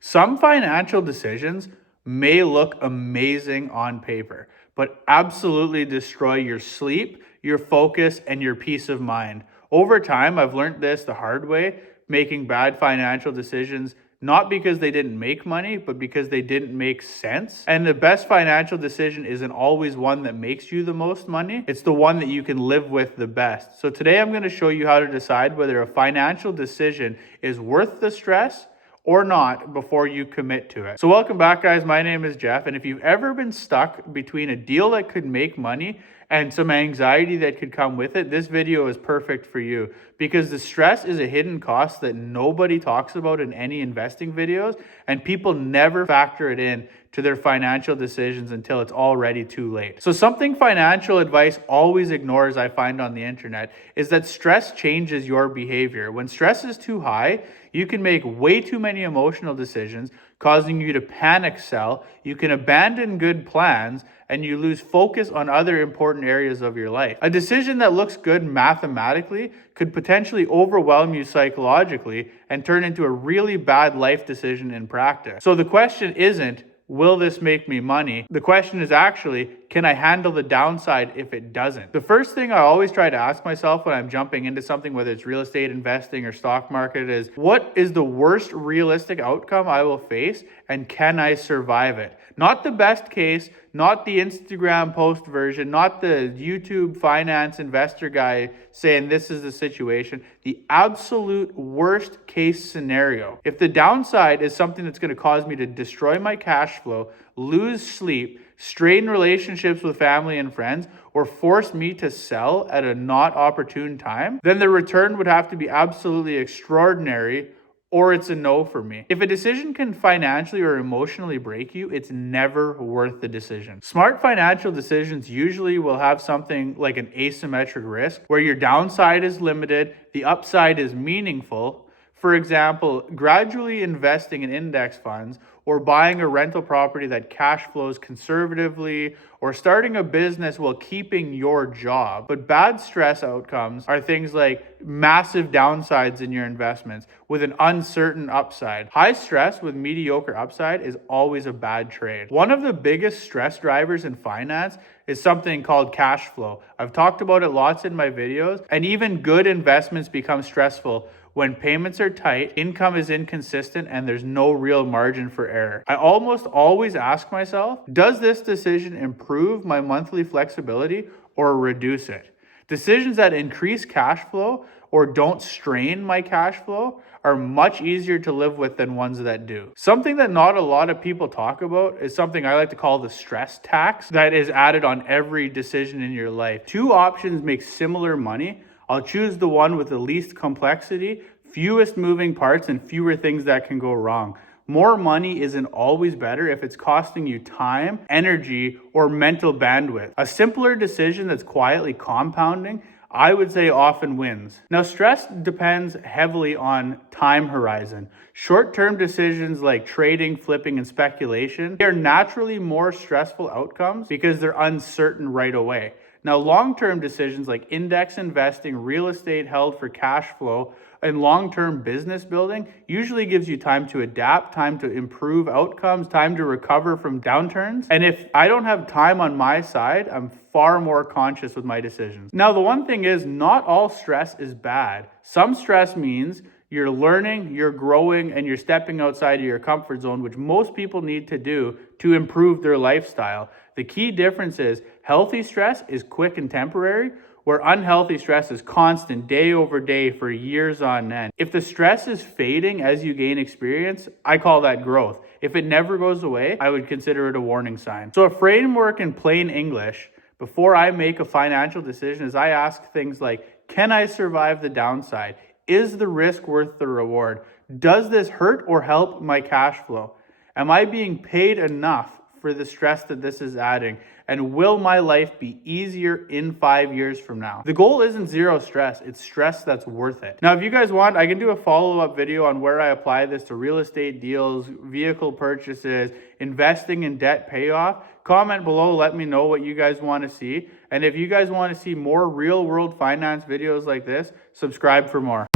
Some financial decisions may look amazing on paper, but absolutely destroy your sleep, your focus, and your peace of mind. Over time, I've learned this the hard way, making bad financial decisions not because they didn't make money, but because they didn't make sense. And the best financial decision isn't always one that makes you the most money. It's the one that you can live with the best. So today I'm going to show you how to decide whether a financial decision is worth the stress or not before you commit to it. So welcome back, guys. My name is Jeff, and if you've ever been stuck between a deal that could make money and some anxiety that could come with it, this video is perfect for you, because the stress is a hidden cost that nobody talks about in any investing videos, and people never factor it in to their financial decisions until it's already too late. So something financial advice always ignores, I find on the internet, is that stress changes your behavior. When stress is too high, you can make way too many emotional decisions, causing you to panic sell. You can abandon good plans, and you lose focus on other important areas of your life. A decision that looks good mathematically could potentially overwhelm you psychologically and turn into a really bad life decision in practice. So the question isn't, will this make me money? The question is actually, can I handle the downside if it doesn't? The first thing I always try to ask myself when I'm jumping into something, whether it's real estate investing or stock market, is what is the worst realistic outcome I will face, and can I survive it? Not the best case, not the Instagram post version, not the YouTube finance investor guy saying this is the situation, the absolute worst case scenario. If the downside is something that's going to cause me to destroy my cash flow, lose sleep, strain relationships with family and friends, or force me to sell at a not opportune time, then the return would have to be absolutely extraordinary, or it's a no for me. If a decision can financially or emotionally break you, it's never worth the decision. Smart financial decisions usually will have something like an asymmetric risk, where your downside is limited, the upside is meaningful. For example, gradually investing in index funds, or buying a rental property that cash flows conservatively, or starting a business while keeping your job. But bad stress outcomes are things like massive downsides in your investments with an uncertain upside. High stress with mediocre upside is always a bad trade. One of the biggest stress drivers in finance is something called cash flow. I've talked about it lots in my videos, and even good investments become stressful when payments are tight, income is inconsistent, and there's no real margin for error. I almost always ask myself, does this decision improve my monthly flexibility or reduce it? Decisions that increase cash flow or don't strain my cash flow are much easier to live with than ones that do. Something that not a lot of people talk about is something I like to call the stress tax that is added on every decision in your life. Two options make similar money. I'll choose the one with the least complexity, fewest moving parts, and fewer things that can go wrong. More money isn't always better if it's costing you time, energy, or mental bandwidth. A simpler decision that's quietly compounding, I would say, often wins. Now, stress depends heavily on time horizon. Short-term decisions like trading, flipping, and speculation, they're naturally more stressful outcomes because they're uncertain right away. Now, long-term decisions like index investing, real estate held for cash flow, and long-term business building usually gives you time to adapt, time to improve outcomes, time to recover from downturns. And if I don't have time on my side, I'm far more conscious with my decisions. Now, the one thing is, not all stress is bad. Some stress means you're learning, you're growing, and you're stepping outside of your comfort zone, which most people need to do to improve their lifestyle. The key difference is healthy stress is quick and temporary, where unhealthy stress is constant, day over day, for years on end. If the stress is fading as you gain experience, I call that growth. If it never goes away, I would consider it a warning sign. So a framework in plain English before I make a financial decision is I ask things like, can I survive the downside? Is the risk worth the reward? Does this hurt or help my cash flow? Am I being paid enough for the stress that this is adding? And will my life be easier in 5 years from now? The goal isn't zero stress, it's stress that's worth it. Now, if you guys want, I can do a follow-up video on where I apply this to real estate deals, vehicle purchases, investing in debt payoff. Comment below, let me know what you guys want to see. And if you guys want to see more real-world finance videos like this, subscribe for more.